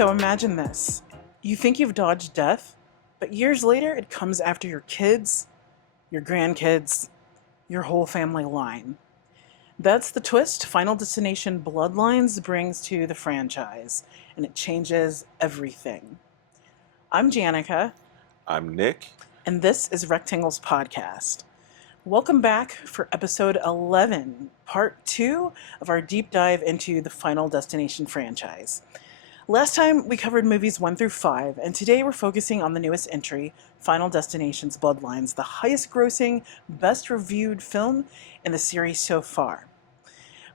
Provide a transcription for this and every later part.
So imagine this. You think you've dodged death, but years later it comes after your kids, your grandkids, your whole family line. That's the twist Final Destination Bloodlines brings to the franchise, and it changes everything. I'm Janackeh, I'm Nick. and this is Rectangles Podcast. Welcome back for episode 11, part 2 of our deep dive into the Final Destination franchise. Last time we covered movies 1 through 5, and today we're focusing on the newest entry, Final Destination's Bloodlines, the highest grossing, best reviewed film in the series so far.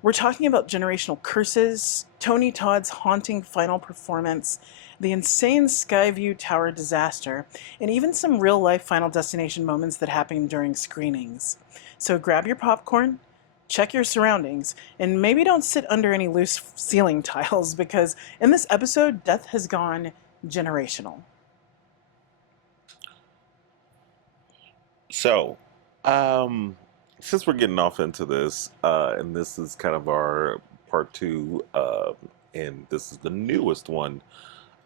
We're talking about generational curses, Tony Todd's haunting final performance, the insane Skyview Tower disaster, and even some real-life Final Destination moments that happened during screenings. So grab your popcorn, check your surroundings, and maybe don't sit under any loose ceiling tiles because in this episode, death has gone generational. So, since we're getting off into this, and this is kind of our part 2, and this is the newest one,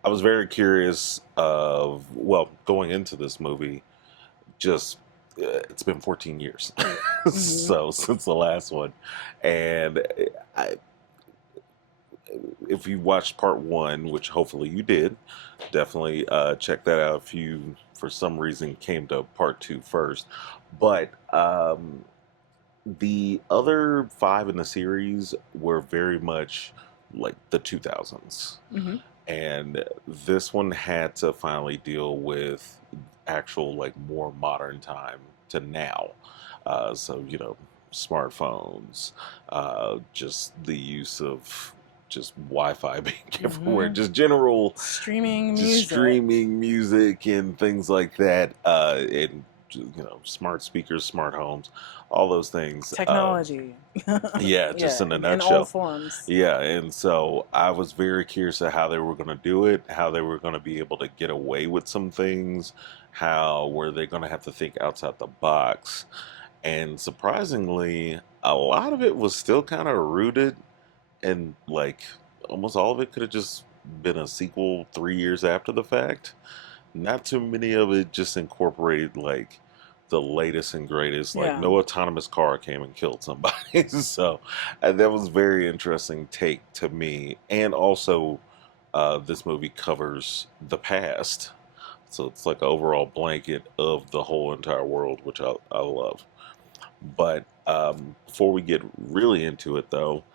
I was very curious of, going into this movie, it's been 14 years. So, since the last one. And if you watched part 1, which hopefully you did, definitely check that out if you, for some reason, came to part 2 first. But the other 5 in the series were very much like the 2000s. Mm-hmm. And this one had to finally deal with actual, more modern time to now. So, smartphones, just the use of just Wi-Fi being everywhere, just general streaming music and things like that, and smart speakers, smart homes, all those things. Technology. Just in a nutshell. In all forms. Yeah, and so I was very curious of how they were going to do it, how they were going to be able to get away with some things, how were they going to have to think outside the box. And surprisingly, a lot of it was still kind of rooted, and almost all of it could have just been a sequel 3 years after the fact. Not too many of it just incorporated the latest and greatest. No autonomous car came and killed somebody. So that was very interesting take to me. And also, this movie covers the past, so it's like an overall blanket of the whole entire world, which I love. But before we get really into it, though,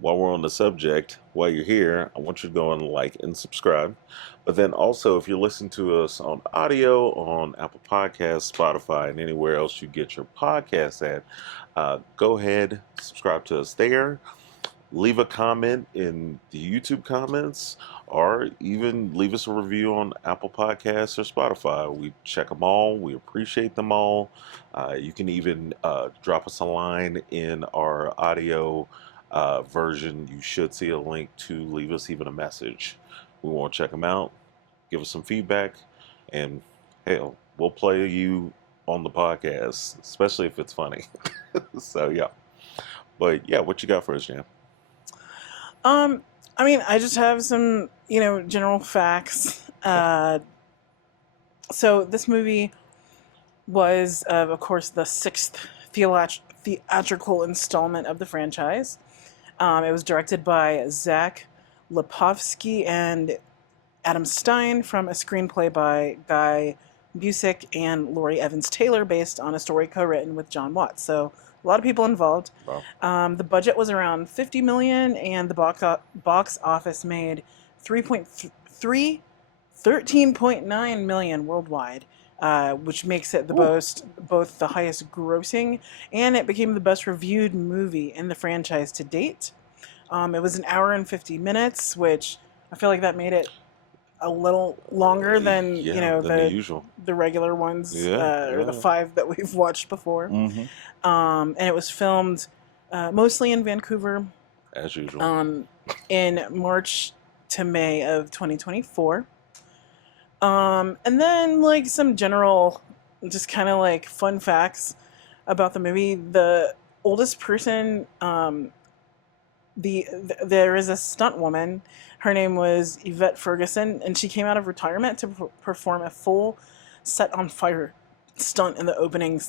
while we're on the subject, while you're here, I want you to go and like and subscribe. But then also, if you're listening to us on audio, on Apple Podcasts, Spotify, and anywhere else you get your podcasts at, go ahead, subscribe to us there. Leave a comment in the YouTube comments, or even leave us a review on Apple Podcasts or Spotify. We check them all. We appreciate them all. You can even drop us a line in our audio version. You should see a link to leave us even a message. We want to check them out, give us some feedback, and hell, we'll play you on the podcast, especially if it's funny. So yeah, but yeah, what you got for us, Jan? I just have some, general facts. So this movie was, of course, the 6th theatrical installment of the franchise. It was directed by Zach Lipovsky and Adam Stein from a screenplay by Guy Busick and Laurie Evans Taylor, based on a story co-written with John Watts. So a lot of people involved. Wow. The budget was around $50 million, and the box office made $13.9 million worldwide, which makes it both the highest grossing, and it became the best reviewed movie in the franchise to date. It was an hour and 50 minutes, which I feel like that made it a little longer than the usual, the regular ones, or the 5 that we've watched before. Mm-hmm. And it was filmed mostly in Vancouver, as usual, in March to May of 2024. And then some general, just kind of fun facts about the movie. The oldest person, there is a stunt woman Her name was Yvette Ferguson, and she came out of retirement to perform a full set on fire stunt in the opening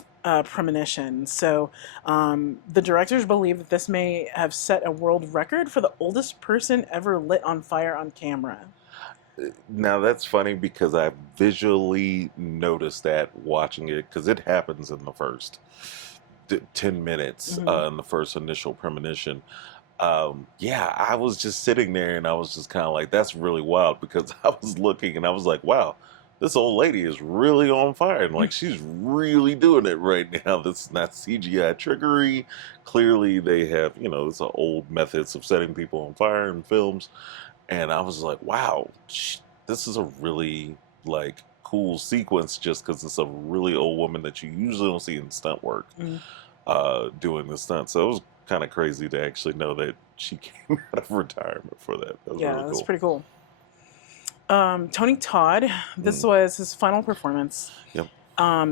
premonition. So the directors believe that this may have set a world record for the oldest person ever lit on fire on camera. Now that's funny because I visually noticed that watching it because it happens in the first 10 minutes Mm-hmm. in the first initial premonition. Yeah, I was just sitting there and I was just kind of like, that's really wild because I was looking and I was like, wow, this old lady is really on fire and like she's really doing it right now. This is not CGI trickery. Clearly, they have, it's an old methods of setting people on fire in films. And I was like, wow, this is a really like cool sequence just because it's a really old woman that you usually don't see in stunt work Mm. doing the stunt. So it was kind of crazy to actually know that she came out of retirement for that. That was Yeah, really that's cool. pretty cool. Tony Todd, this was his final performance. Yep.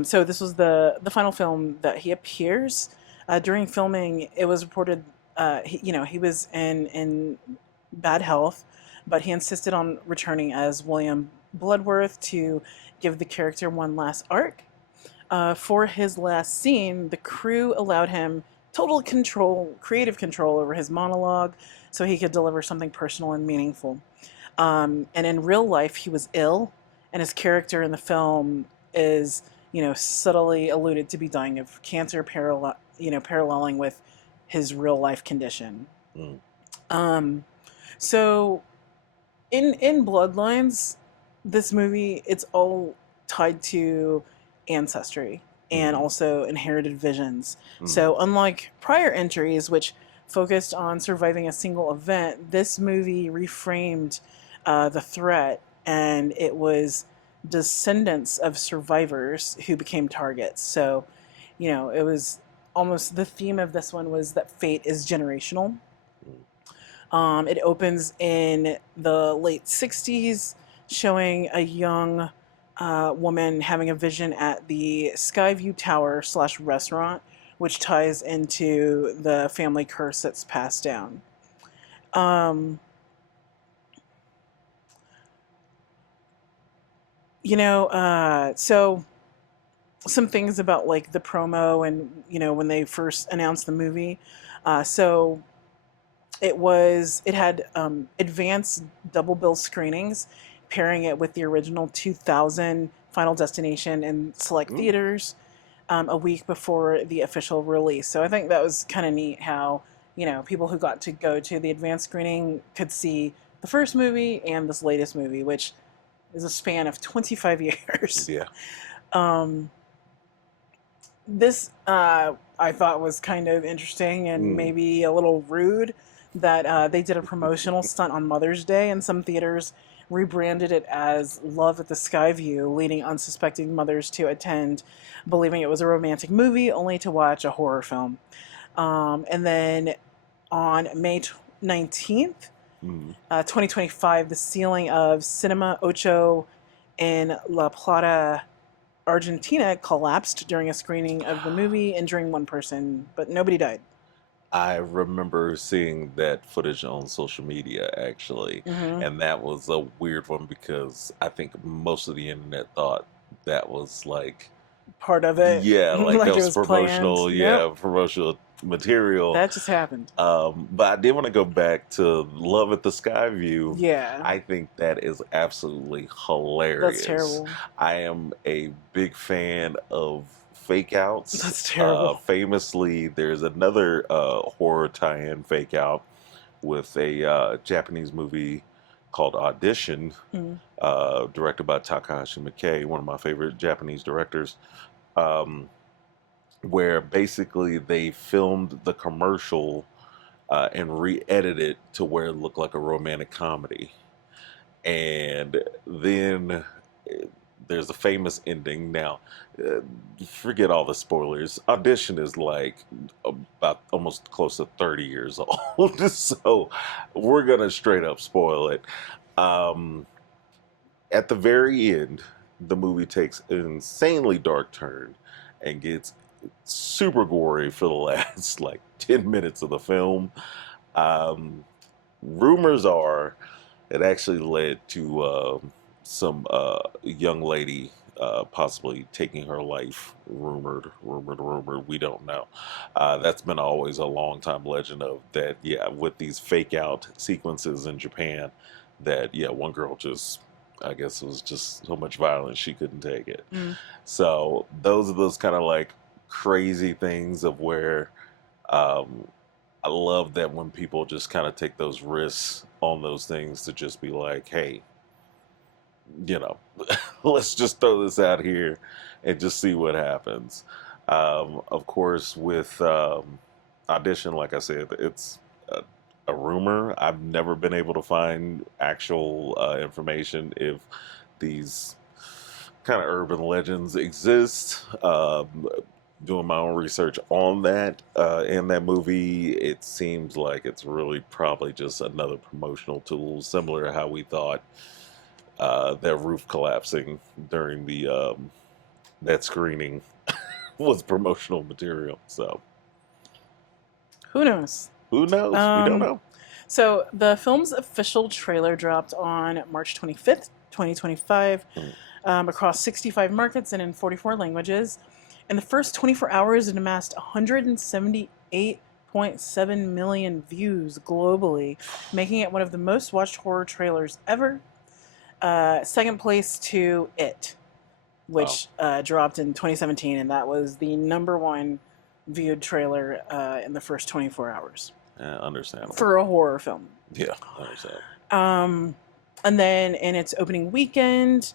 So this was the final film that he appears. During filming, it was reported, he was in bad health, but he insisted on returning as William Bloodworth to give the character one last arc. For his last scene, the crew allowed him total control, creative control over his monologue, so he could deliver something personal and meaningful. And in real life, he was ill, and his character in the film is, subtly alluded to be dying of cancer, paralleling with his real life condition. Mm. So in Bloodlines, this movie, it's all tied to ancestry and also inherited visions. So unlike prior entries, which focused on surviving a single event, this movie reframed the threat, and it was descendants of survivors who became targets. So, it was almost the theme of this one was that fate is generational. It opens in the late 60s, showing a young woman having a vision at the Skyview Tower / restaurant, which ties into the family curse that's passed down. So some things about like the promo and when they first announced the movie. So it had advanced double bill screenings, pairing it with the original 2000 Final Destination in select theaters a week before the official release. So I think that was kind of neat how people who got to go to the advanced screening could see the first movie and this latest movie, which is a span of 25 years. Yeah. This I thought was kind of interesting and maybe a little rude that they did a promotional stunt on Mother's Day, and some theaters rebranded it as Love at the Skyview, leading unsuspecting mothers to attend, believing it was a romantic movie, only to watch a horror film. And then on May 19th, 2025, the ceiling of Cinema Ocho in La Plata, Argentina collapsed during a screening of the movie, injuring one person, but nobody died. I remember seeing that footage on social media actually, and that was a weird one because I think most of the internet thought that was like Part of it. Yeah, like Like that it was was promotional, planned. yeah, Yep. promotional material. That just happened. But I did want to go back to Love at the Skyview. Yeah. I think that is absolutely hilarious. That's terrible. I am a big fan of fake outs. That's terrible. Famously, there's another horror tie-in fake out with a Japanese movie called Audition, directed by Takahashi Miike, one of my favorite Japanese directors, where basically they filmed the commercial and re-edited it to where it looked like a romantic comedy. And then there's a famous ending. Now, forget all the spoilers. Audition is like about almost close to 30 years old. So we're going to straight up spoil it. At the very end, the movie takes an insanely dark turn and gets super gory for the last like 10 minutes of the film. Rumors are it actually led to some young lady possibly taking her life. Rumored. We don't know. That's been always a long time legend of that. Yeah, with these fake out sequences in Japan, that yeah, one girl just, I guess it was just so much violence she couldn't take it. Mm. So those are those kind of like crazy things of where um, I love that when people just kind of take those risks on those things to just be like, hey, you know, let's just throw this out here and just see what happens. Of course, with audition, like I said, it's a rumor. I've never been able to find actual information if these kind of urban legends exist. Doing my own research on that in that movie, it seems like it's really probably just another promotional tool, similar to how we thought that roof collapsing during the that screening was promotional material. So Who knows? who knows? We don't Um, know. so the film's official trailer dropped on March 25th, 2025, Mm. across 65 markets and in 44 languages. In the first 24 hours, it amassed 178.7 million views globally, making it one of the most watched horror trailers ever. Second place to It, Wow, which dropped in 2017, and that was the number one viewed trailer in the first 24 hours yeah, understandable. for a horror film. Yeah, understandable. Um, and then in its opening weekend,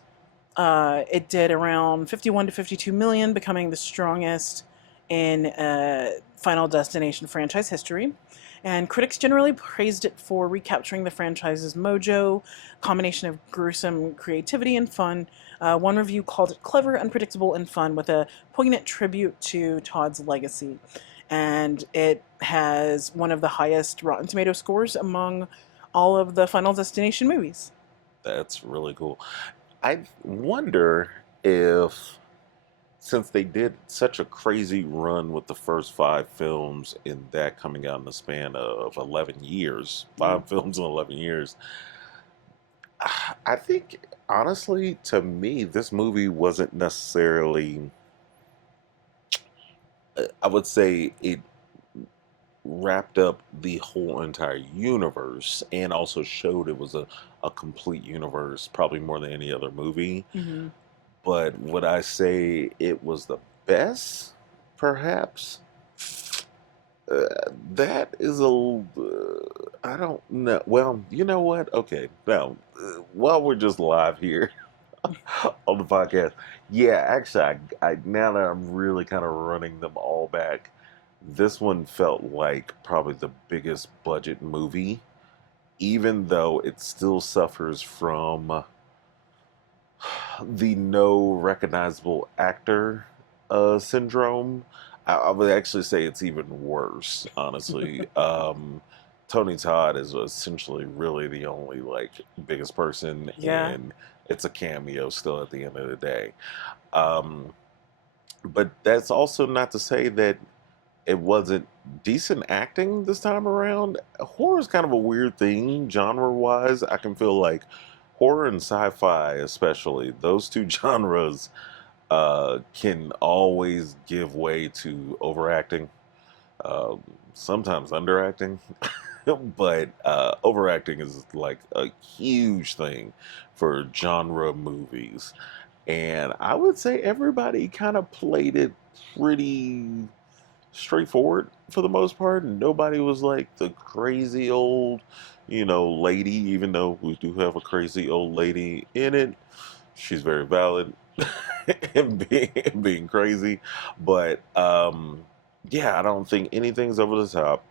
it did around 51 to 52 million, becoming the strongest in Final Destination franchise history. And critics generally praised it for recapturing the franchise's mojo, combination of gruesome creativity and fun. One review called it clever, unpredictable, and fun, with a poignant tribute to Todd's legacy. And it has one of the highest Rotten Tomato scores among all of the Final Destination movies. That's really cool. I wonder if, since they did such a crazy run with the first five films, in that coming out in the span of 11 years, five films in 11 years, I think, honestly, to me, this movie wasn't necessarily, I would say it wrapped up the whole entire universe and also showed it was a complete universe, probably more than any other movie. Mm-hmm. But would I say it was the best? Perhaps. That is I don't know. Well, you know what? Okay, now while we're just live here on the podcast, yeah, actually, I now that I'm really kind of running them all back, this one felt like probably the biggest budget movie, even though it still suffers from the no recognizable actor syndrome. I would actually say it's even worse, honestly. Tony Todd is essentially really the only like biggest person, Yeah. and it's a cameo still at the end of the day. Um, but that's also not to say that it wasn't decent acting this time around. Horror is kind of a weird thing, genre wise. I can feel like horror and sci-fi, especially those two genres, can always give way to overacting, sometimes underacting. But overacting is like a huge thing for genre movies. And I would say everybody kind of played it pretty straightforward for the most part. Nobody was like the crazy old, lady, even though we do have a crazy old lady in it. She's very valid in being crazy. But yeah, I don't think anything's over the top.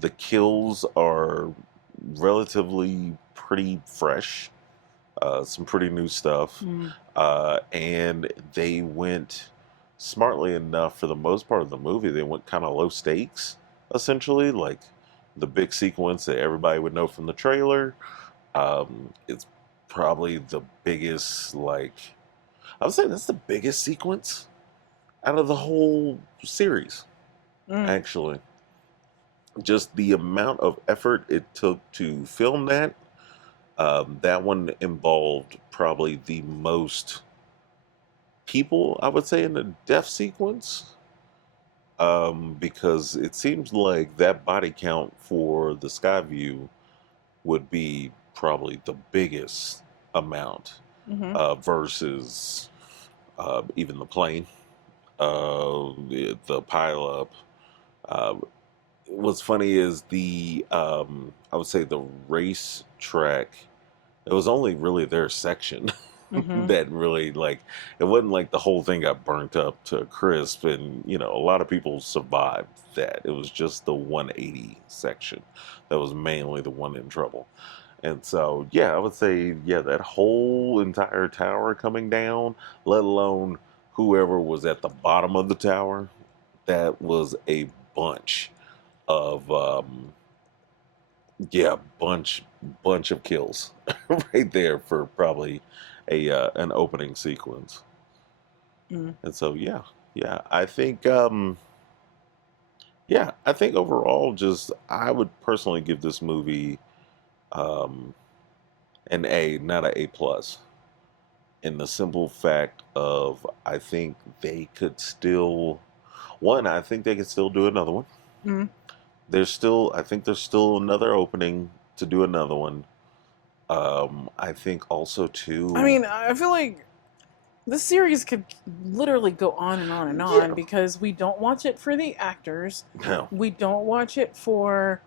The kills are relatively pretty fresh, some pretty new stuff. Mm. And they went smartly enough for the most part of the movie. They went kind of low stakes, essentially, like the big sequence that everybody would know from the trailer. It's probably the biggest, like, I would say that's the biggest sequence out of the whole series, Mm. actually. Just the amount of effort it took to film that, That one involved probably the most people, I would say, in the death sequence. Because it seems like that body count for the Skyview would be probably the biggest amount Mm-hmm. versus even the plane, the pile up. Uh, what's funny is I would say the race track. It was only really their section Mm-hmm. that really like. It wasn't like the whole thing got burnt up to a crisp, and a lot of people survived that. It was just the 180 section that was mainly the one in trouble. And so, yeah, I would say, yeah, that whole entire tower coming down, let alone whoever was at the bottom of the tower, that was a bunch of yeah, bunch of kills right there for probably a an opening sequence. Mm. And so yeah, I think overall just I would personally give this movie um an A, not a A plus. In the simple fact of I think they could still I think they could still do another one. Mm. I think there's still another opening to do another one. I think also I too. mean, I feel like this series could literally go on and on and on Yeah, because we don't watch it for the actors. no, We don't watch it for,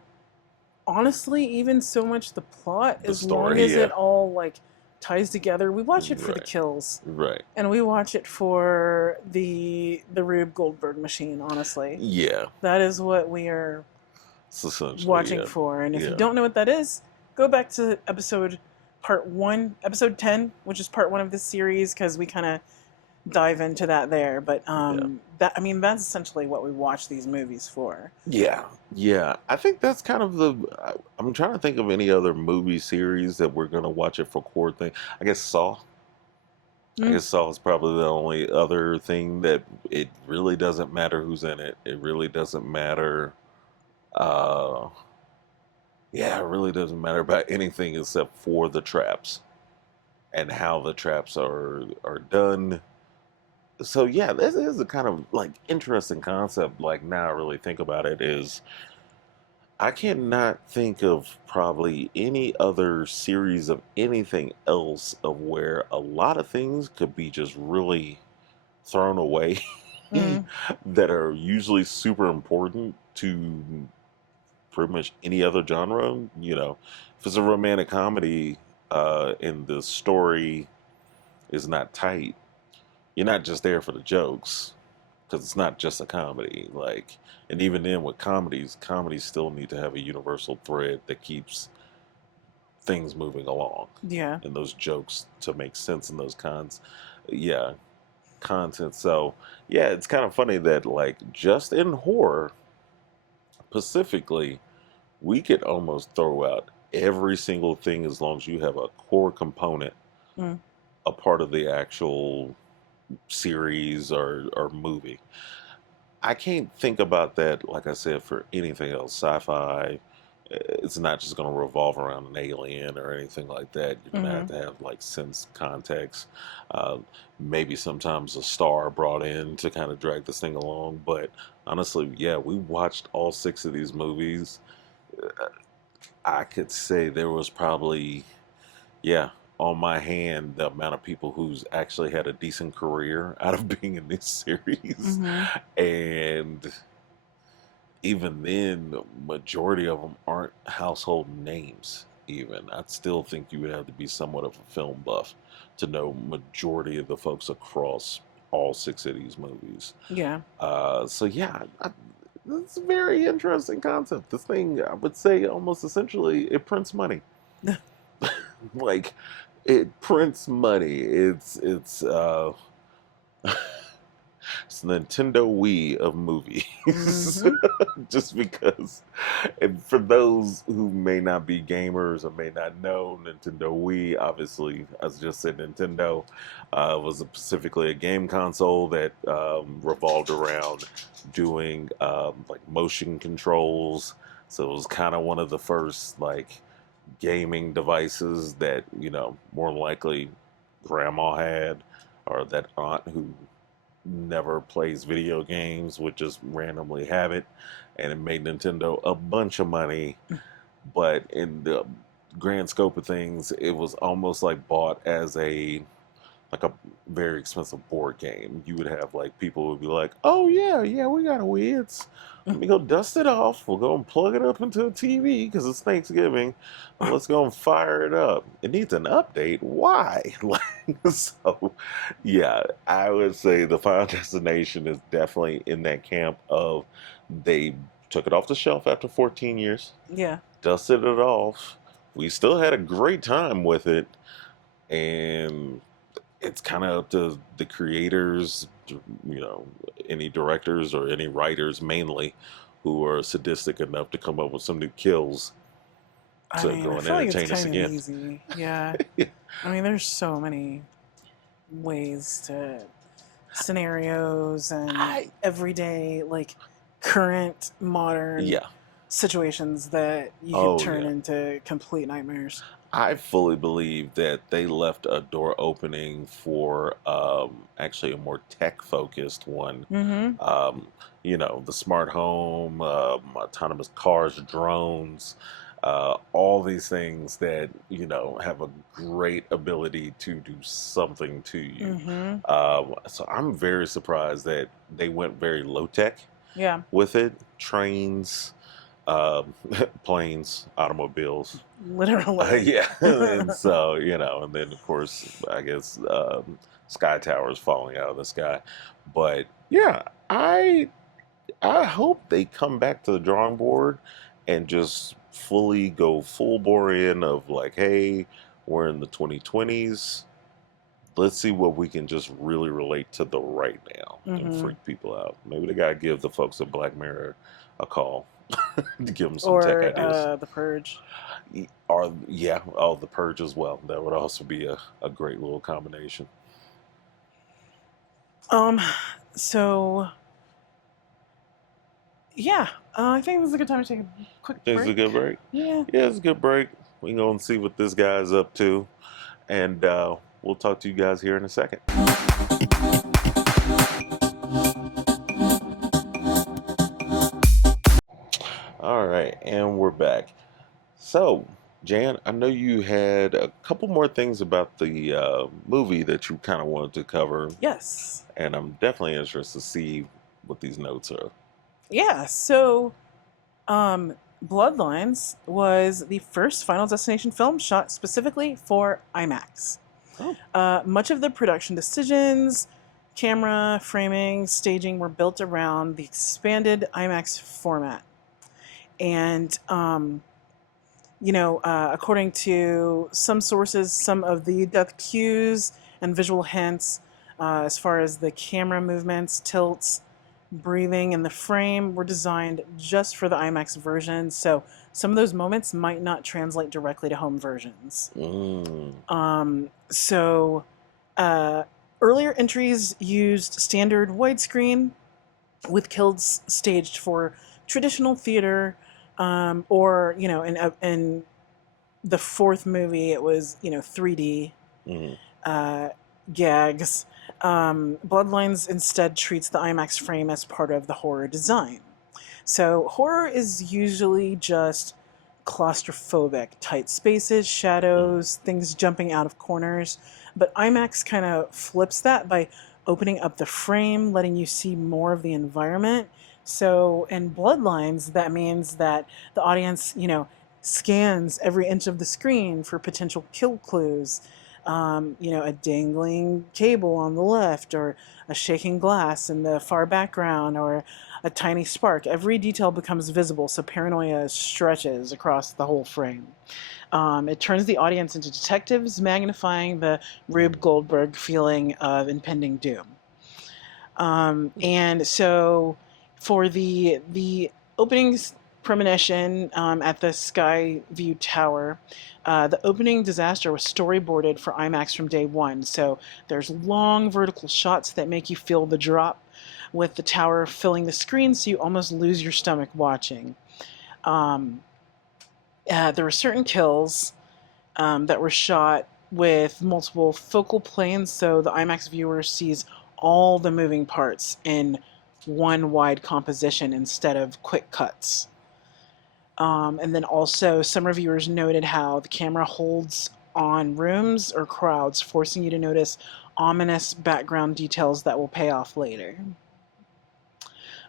honestly, even so much the plot, the as long story, as yeah, it all like ties together. We watch it for the right, kills, right, and we watch it for the Rube Goldberg machine. Honestly, yeah. that is what we are It's essentially watching yeah, for. And if you yeah, don't know what that is, go back to part one, episode 10, which is part one of this series, because we kind of dive into that there. But yeah, that's essentially what we watch these movies for. yeah, yeah. I think that's kind of I'm trying to think of any other movie series that we're gonna watch it for core thing. I guess Saw. I Mm, guess Saw is probably the only other thing that it really doesn't matter who's in it. It really doesn't matter. Uh, yeah, it really doesn't matter about anything except for the traps and how the traps are done. So yeah, this is a kind of like interesting concept. Like now I really think about it is I cannot think of probably any other series of anything else of where a lot of things could be just really thrown away mm, that are usually super important to pretty much any other genre. If it's a romantic comedy and the story is not tight, you're not just there for the jokes because it's not just a comedy. Like, and even then, with comedies still need to have a universal thread that keeps things moving along, yeah. and those jokes to make sense in those yeah, content. So, yeah, it's kind of funny that like just in horror specifically, we could almost throw out every single thing as long as you have a core component, Mm, a part of the actual series or movie. I can't think about that, like I said, for anything else. Sci-fi, it's not just going to revolve around an alien or anything like that. You're going mm-hmm. to have like sense context. Uh, Maybe sometimes a star brought in to kind of drag this thing along. But honestly, yeah, we watched all six of these movies. I could say there was probably, yeah, on my hand, the amount of people who's actually had a decent career out of being in this series. Mm-hmm. And even then, the majority of them aren't household names. Even I'd still think you would have to be somewhat of a film buff to know majority of the folks across all six of these movies. Yeah. So yeah, it's a very interesting concept. This thing, I would say, almost essentially, it prints money. Like, it prints money. It's the Nintendo Wii of movies. Mm-hmm. Just because, and for those who may not be gamers or may not know, Nintendo Wii, obviously, as I just said, Nintendo was specifically a game console that revolved around doing like motion controls. So it was kind of one of the first like gaming devices that, more than likely grandma had, or that aunt who never plays video games would just randomly have it, and it made Nintendo a bunch of money. But in the grand scope of things, it was almost like bought as a very expensive board game. You would have like people would be like, "Oh yeah, we got a Wii. Let me go dust it off. We'll go and plug it up into a TV because it's Thanksgiving. And let's go and fire it up. It needs an update. Why?" So, yeah, I would say the Final Destination is definitely in that camp of they took it off the shelf after 14 years, Yeah. dusted it off. We still had a great time with it, and it's kind of up to the creators, any directors or any writers mainly, who are sadistic enough to come up with some new kills to go I and feel like entertain it's us kind of again. easy. Yeah. There's so many ways to scenarios and everyday, like current modern Yeah. situations that you Oh, could turn yeah. into complete nightmares. I fully believe that they left a door opening for actually a more tech focused one. Mm-hmm. The smart home, autonomous cars, drones, all these things that, have a great ability to do something to you. Mm-hmm. So I'm very surprised that they went very low tech Yeah. with it. Trains, planes, automobiles. Literally. Yeah, and so and then of course I guess Sky Towers falling out of the sky, but yeah, I hope they come back to the drawing board and just fully go full bore in of like, hey, we're in the 2020s. Let's see what we can just really relate to the right now and Mm-hmm. freak people out. Maybe they gotta give the folks at Black Mirror a call to give them some tech Or ideas. The Purge. Or yeah, oh, the Purge as well. That would also be a great little combination. So yeah, I think this is a good time to take a quick break. This is a good break. Yeah. Yeah, it's a good break. We can go and see what this guy's up to, and we'll talk to you guys here in a second. All right, and we're back. So, Jan, I know you had a couple more things about the movie that you kind of wanted to cover. Yes. And I'm definitely interested to see what these notes are. Yeah, so Bloodlines was the first Final Destination film shot specifically for IMAX. Oh. Much of the production decisions, camera, framing, staging were built around the expanded IMAX format. And, according to some sources, some of the depth cues and visual hints, as far as the camera movements, tilts, breathing, and the frame, were designed just for the IMAX version. So some of those moments might not translate directly to home versions. Earlier entries used standard widescreen with kills staged for traditional theater, or in the fourth movie it was 3D gags. Bloodlines instead treats the IMAX frame as part of the horror design. So horror is usually just claustrophobic, tight spaces, shadows, things jumping out of corners. But IMAX kind of flips that by opening up the frame, letting you see more of the environment. So in Bloodlines, that means that the audience, scans every inch of the screen for potential kill clues. A dangling cable on the left, or a shaking glass in the far background, or a tiny spark. Every detail becomes visible, so paranoia stretches across the whole frame. It turns the audience into detectives, magnifying the Rube Goldberg feeling of impending doom. And so for the opening premonition at the Skyview Tower, the opening disaster was storyboarded for IMAX from day one. So there's long vertical shots that make you feel the drop, with the tower filling the screen so you almost lose your stomach watching. There were certain kills that were shot with multiple focal planes, so the IMAX viewer sees all the moving parts in one wide composition instead of quick cuts. And then also, some reviewers noted how the camera holds on rooms or crowds, forcing you to notice ominous background details that will pay off later.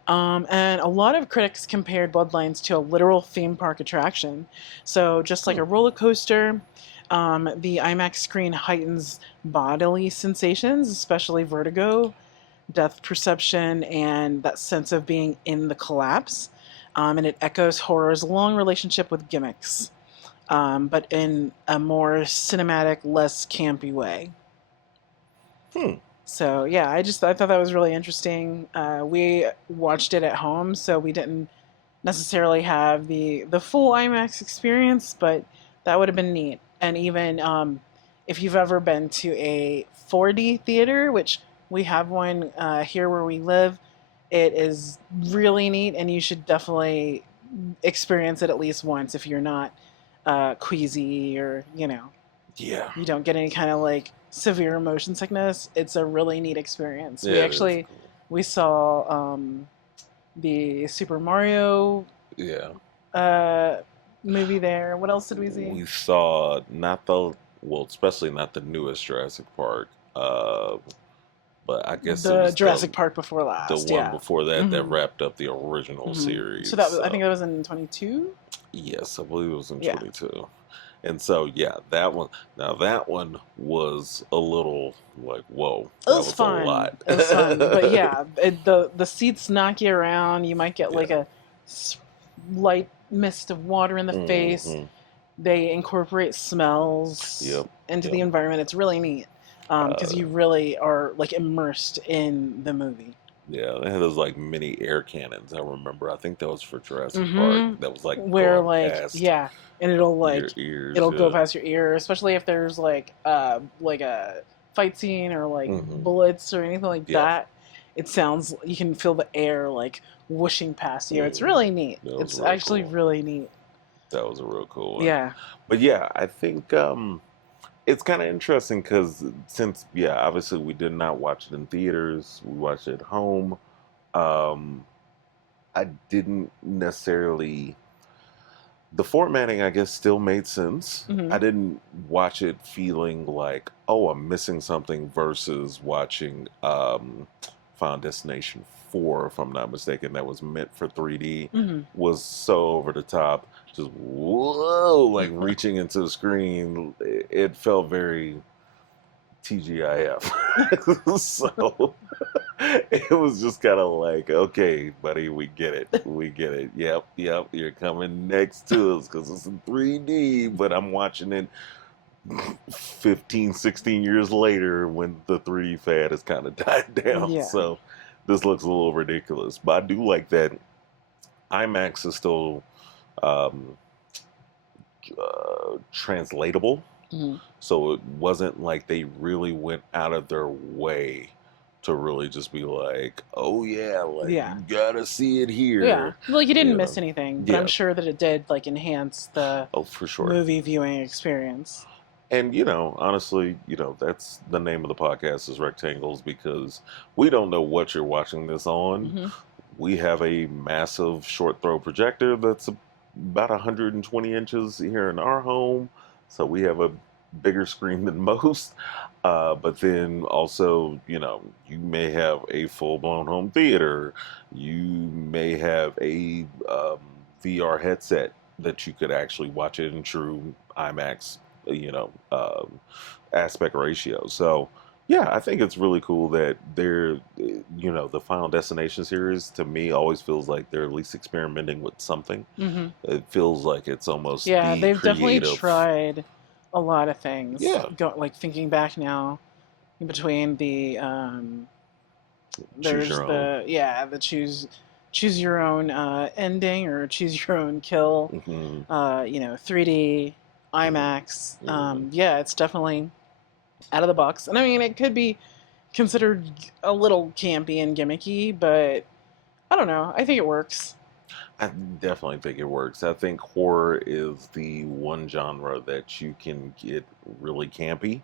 And a lot of critics compared Bloodlines to a literal theme park attraction. So, just like a roller coaster, the IMAX screen heightens bodily sensations, especially vertigo, depth perception, and that sense of being in the collapse. And it echoes horror's long relationship with gimmicks, but in a more cinematic, less campy way. So yeah, I thought that was really interesting. We watched it at home, so we didn't necessarily have the full IMAX experience, but that would have been neat. And even if you've ever been to a 4D theater, which we have one here where we live, it is really neat, and you should definitely experience it at least once if you're not queasy or Yeah. you don't get any kind of like severe motion sickness. It's a really neat experience. Yeah, We saw the Super Mario movie there. What else did we see? We saw especially not the newest Jurassic Park, but I guess it The was Jurassic Park before last. the one before that that Mhm. wrapped up the original series. So I think that was in 22. Yes, I believe it was in Yeah. 22. And so that one was a little like, whoa, It was fun. a lot. It was fun, but yeah, the seats knock you around. You might get like a light mist of water in the face. They incorporate smells into the environment. It's really neat because you really are like immersed in the movie. Yeah, they had those like mini air cannons. I remember. I think that was for Jurassic Park. That was like where going like past and it'll like your ears, it'll go past your ear, especially if there's like a fight scene or like bullets or anything like that. It sounds, you can feel the air like whooshing past you. It's really neat. It's really actually cool. Really neat. That was a real cool one. Yeah. But yeah, I think it's kind of interesting because since obviously we did not watch it in theaters, we watched it at home. I didn't necessarily. The formatting, I guess, still made sense. I didn't watch it feeling like, oh, I'm missing something versus watching Final Destination 4, if I'm not mistaken, that was meant for 3D, was so over the top. Just, whoa, like reaching into the screen. It felt very TGIF. So it was just kind of like, okay, buddy, we get it. Yep, you're coming next to us because it's in 3D, but I'm watching it 15, 16 years later when the 3D fad has kind of died down. Yeah. So this looks a little ridiculous. But I do like that IMAX is still translatable. So it wasn't like they really went out of their way to really just be like, oh yeah, like you gotta see it here. Yeah, like you didn't miss anything, but I'm sure that it did like enhance the for sure movie viewing experience. And honestly, that's the name of the podcast is Rectangles, because we don't know what you're watching this on. We have a massive short throw projector that's about 120 inches here in our home, so we have a bigger screen than most. But then also, you may have a full-blown home theater. You may have a VR headset that you could actually watch it in true IMAX, aspect ratio. So, yeah, I think it's really cool that they're, the Final Destination series, to me, always feels like they're at least experimenting with something. It feels like it's almost they've definitely tried a lot of things. Like thinking back now, in between the there's the choose your own ending or choose your own kill. 3D, IMAX. It's definitely out of the box, and I mean it could be considered a little campy and gimmicky, but I don't know. I think it works. I definitely think it works. I think horror is the one genre that you can get really campy,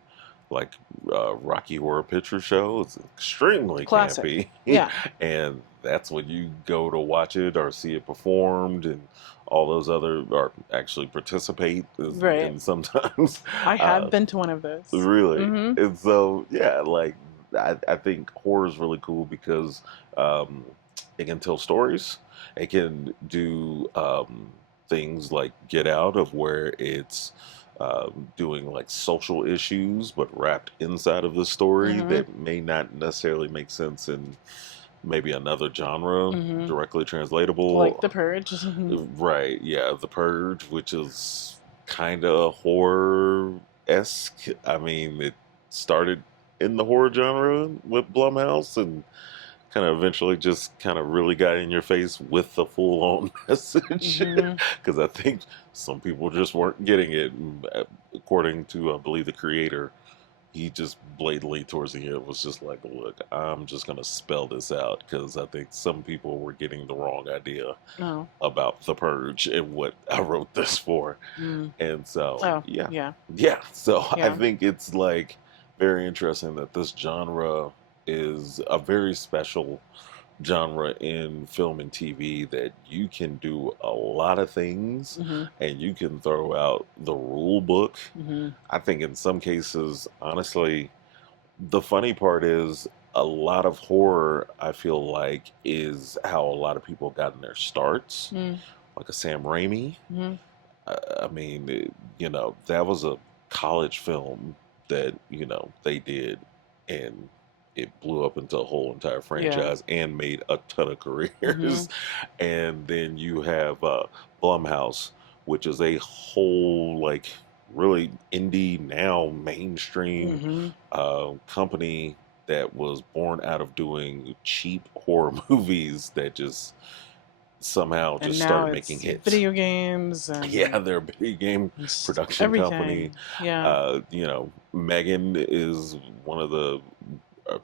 like Rocky Horror Picture Show. It's extremely Classic. campy, Yeah. and that's when you go to watch it or see it performed, and all those other, or actually participate, Right. and sometimes, I have uh, been to one of those. really. Mm-hmm. And so, yeah, like I think horror is really cool because um, it can tell stories. It can do things like Get Out, of where it's doing like social issues, but wrapped inside of the story Mm-hmm. that may not necessarily make sense in maybe another genre, Mm-hmm. directly Like translatable. The Purge. Mm-hmm. Right, yeah, The Purge, which is kind of horror-esque. I mean, it started in the horror genre with Blumhouse and kind of eventually just kind of really got in your face with the full-on message. Mm-hmm. Because I think some people just weren't getting it. And, according to, I believe, the creator, he just blatantly towards the end was just like, look, I'm just going to spell this out because I think some people were getting the wrong idea Oh. about the purge and what I wrote this for. Mm. And so, Oh. yeah. Yeah. Yeah. So I Yeah. think it's like very interesting that this genre is a very special genre in film and TV, that you can do a lot of things Mm-hmm. and you can throw out the rule book. Mm-hmm. I think in some cases, honestly, the funny part is a lot of horror, I feel like, is how a lot of people got in their starts, Mm-hmm. like a Sam Raimi. Mm-hmm. I mean, that was a college film that, they did, and it blew up into a whole entire Yeah. franchise and made a ton of Mm-hmm. careers. And then you have Blumhouse, which is a whole, like, really indie, now mainstream Mm-hmm. company that was born out of doing cheap horror movies that just somehow And just now started making it's hits. video games Yeah, and they're a video game production company. everything. Yeah. Megan is one of the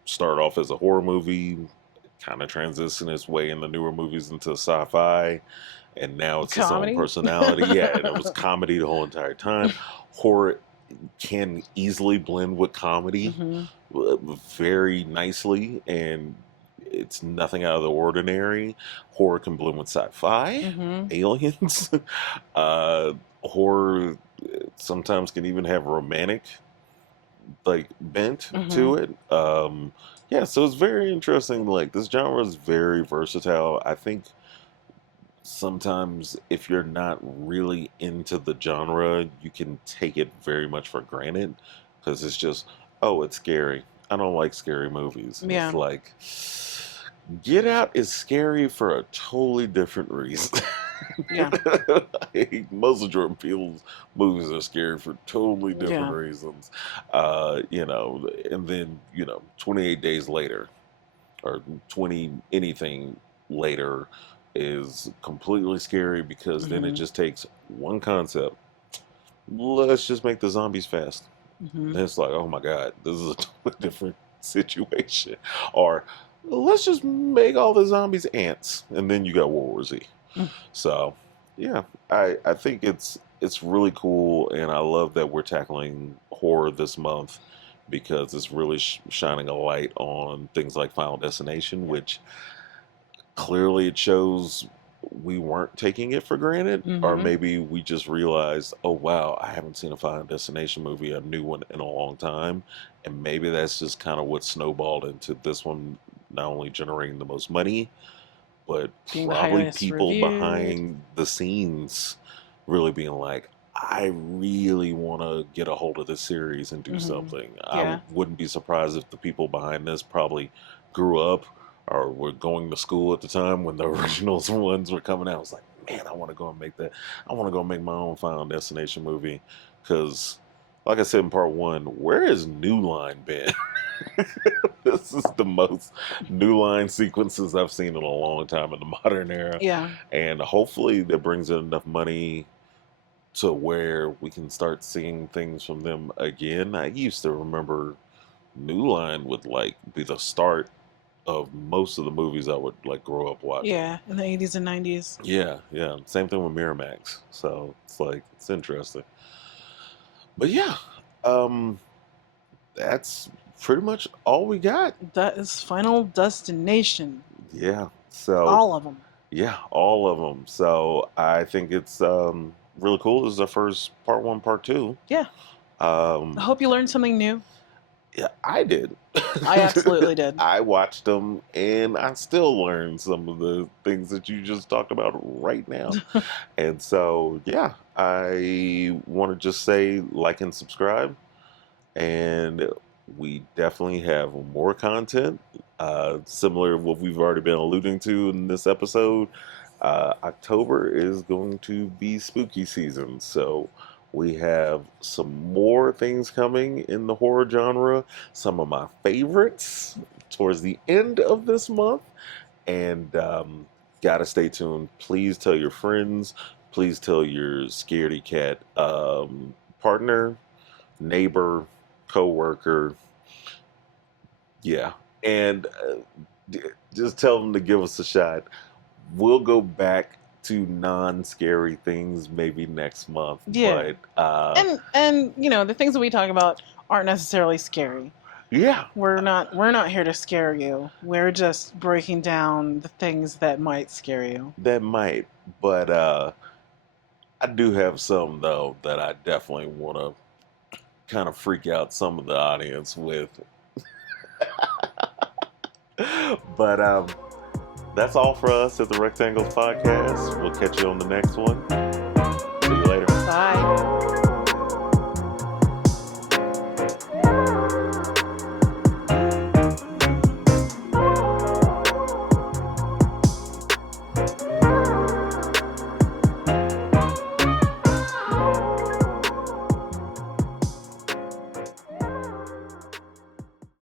start off as a horror movie, kind of transition its way in the newer movies into sci-fi, and now it's its own Comedy. personality. Yeah, and it was comedy the whole entire time. Horror can easily blend with comedy Mm-hmm. very nicely, and it's nothing out of the ordinary. Horror can blend with sci-fi, Mm-hmm. aliens. Horror sometimes can even have romantic like bent Mm-hmm. to it. Yeah, so it's very interesting. Like, this genre is very versatile. I think sometimes if you're not really into the genre, you can take it very much for granted because it's just, oh, it's scary. I don't like scary movies. And it's Yeah. like, Get Out is scary for a totally different reason. Yeah. Most of Jordan Peele's movies are scary for totally different Yeah. reasons. And then, 28 days later, or 20 anything later, is completely scary because then it Mm-hmm. just takes one concept. Let's just make the zombies fast. Mm-hmm. And it's like, oh my God, this is a totally different situation. Or let's just make all the zombies ants. And then you got World War Z. Mm. So, yeah, I think it's really cool, and I love that we're tackling horror this month because it's really shining a light on things like Final Destination, which clearly it shows we weren't taking it for granted, or Mm-hmm. maybe we just realized, oh wow, I haven't seen a Final Destination movie, a new one, in a long time, and maybe that's just kind of what snowballed into this one not only generating the most money, but Being the probably highest people reviewed. behind the scenes really being like, I really want to get a hold of this series and do Mm-hmm. something. I Yeah. wouldn't be surprised if the people behind this probably grew up or were going to school at the time when the originals ones were coming out. I was like, man, I want to go and make that. I want to go make my own Final Destination movie because, like I said in part one, where has New Line been? This is the most New Line sequences I've seen in a long time in the modern era, Yeah. and hopefully that brings in enough money to where we can start seeing things from them again. I used to remember New Line would like be the start of most of the movies I would like grow up watching. Yeah, in the 80s and 90s. Yeah, yeah. Same thing with Miramax. So it's like it's interesting. But yeah, um, that's pretty much all we got. That is Final Destination. Yeah. So All of them. yeah, all of them. So I think it's really cool. This is our first part one, part two. Yeah. I hope you learned something new. Yeah, I did. I absolutely did. I watched them and I still learned some of the things that you just talked about right now. And so, yeah, I want to just say like and subscribe. And we definitely have more content, similar to what we've already been alluding to in this episode. October is going to be spooky season, so we have some more things coming in the horror genre. Some of my favorites towards the end of this month, and gotta stay tuned. Please tell your friends. Please tell your scaredy cat partner, neighbor, co-worker. Yeah, and just tell them to give us a shot. We'll go back to non-scary things maybe next month. Yeah. But And you know, the things that we talk about aren't necessarily scary. yeah, We're not here to scare you. We're just breaking down the things that might scare you. that might. But I do have some though that I definitely want to kind of freak out some of the audience with. But that's all for us at the Rectangles Podcast. We'll catch you on the next one. See you later. Bye.